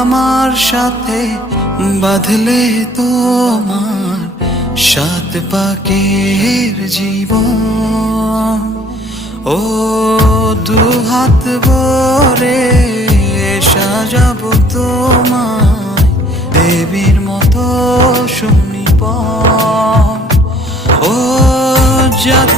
আমার সাথে বাঁধলে তোমার সাত পাকের জীবন। ও দুহাত ভরে সাজাবো তোমায় দেবীর মতো শুনিব। ও যত